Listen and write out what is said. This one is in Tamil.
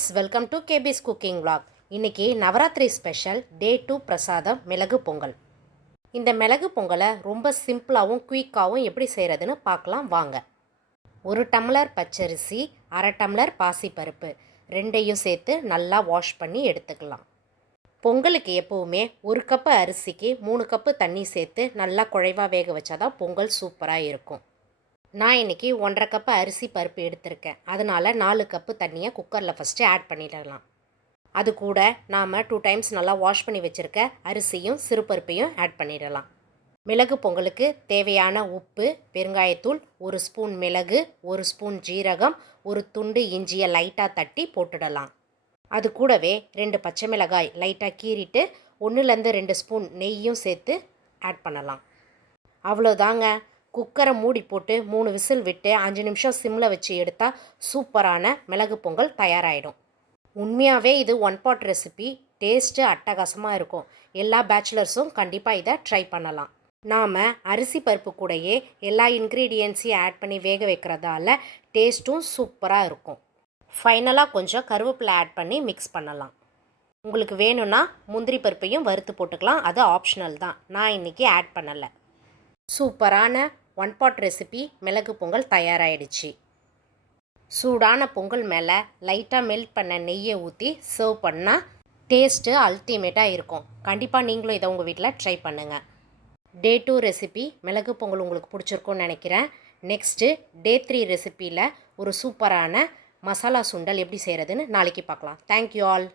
ஃப்ரெண்ட்ஸ், வெல்கம் டு கேபிஸ் குக்கிங் vlog. இன்றைக்கி நவராத்திரி ஸ்பெஷல் டே 2 பிரசாதம் மிளகு பொங்கல். இந்த மிளகு பொங்கலை ரொம்ப சிம்பிளாகவும் குயிக்காகவும் எப்படி செய்கிறதுன்னு பார்க்கலாம் வாங்க. 1 டம்ளர் பச்சரிசி, 1/2 டம்ளர் பாசிப்பருப்பு ரெண்டையும் சேர்த்து நல்லா வாஷ் பண்ணி எடுத்துக்கலாம். பொங்கலுக்கு எப்போவுமே 1 கப்பு அரிசிக்கு 3 கப்பு தண்ணி சேர்த்து நல்லா குழைவாக வேக வச்சாதான் பொங்கல் சூப்பராக இருக்கும். நான் இன்றைக்கி 1.5 கப்பு அரிசி பருப்பு எடுத்திருக்கேன். அதனால் 4 கப்பு தண்ணியை குக்கரில் ஃபஸ்ட்டு ஆட் பண்ணிடலாம். அது கூட நாம் 2 டைம்ஸ் நல்லா வாஷ் பண்ணி வச்சுருக்க அரிசியும் சிறுபருப்பையும் ஆட் பண்ணிடலாம். மிளகு பொங்கலுக்கு தேவையான உப்பு, பெருங்காயத்தூள், 1 ஸ்பூன் மிளகு, 1 ஸ்பூன் ஜீரகம், 1 துண்டு இஞ்சியை லைட்டாக தட்டி போட்டுடலாம். அது கூடவே 2 பச்சை மிளகாய் லைட்டாக கீறிட்டு 1லேருந்து 2 ஸ்பூன் நெய்யும் சேர்த்து ஆட் பண்ணலாம். அவ்வளோதாங்க. குக்கரை மூடி போட்டு 3 விசில் விட்டு 5 நிமிஷம் சிம்மில் வச்சு எடுத்தால் சூப்பரான மிளகு பொங்கல் தயாராகிடும். உண்மையாகவே இது 1 பாட் ரெசிபி. டேஸ்ட்டு அட்டகாசமாக இருக்கும். எல்லா பேச்சுலர்ஸும் கண்டிப்பாக இதை ட்ரை பண்ணலாம். நாம் அரிசி பருப்பு கூடயே எல்லா இன்க்ரீடியன்ஸையும் ஆட் பண்ணி வேக வைக்கிறதால டேஸ்ட்டும் சூப்பராக இருக்கும். ஃபைனலாக கொஞ்சம் கருவேப்பிலை ஆட் பண்ணி மிக்ஸ் பண்ணலாம். உங்களுக்கு வேணும்னா முந்திரி பருப்பையும் வறுத்து போட்டுக்கலாம். அது ஆப்ஷனல் தான். நான் இன்றைக்கி ஆட் பண்ணலை. சூப்பரான 1 பாட் ரெசிபி மிளகு பொங்கல் தயாராகிடுச்சு. சூடான பொங்கல் மேலே லைட்டாக மெல்ட் பண்ண நெய்யை ஊற்றி சர்வ் பண்ணால் டேஸ்ட்டு அல்டிமேட்டாக இருக்கும். கண்டிப்பாக நீங்களும் இதை உங்கள் வீட்டில் ட்ரை பண்ணுங்கள். டே 2 ரெசிபி மிளகு பொங்கல் உங்களுக்கு பிடிச்சிருக்குன்னு நினைக்கிறேன். நெக்ஸ்ட்டு டே 3 ரெசிப்பியில் ஒரு சூப்பரான மசாலா சுண்டல் எப்படி செய்கிறதுன்னு நாளைக்கு பார்க்கலாம். Thank you all.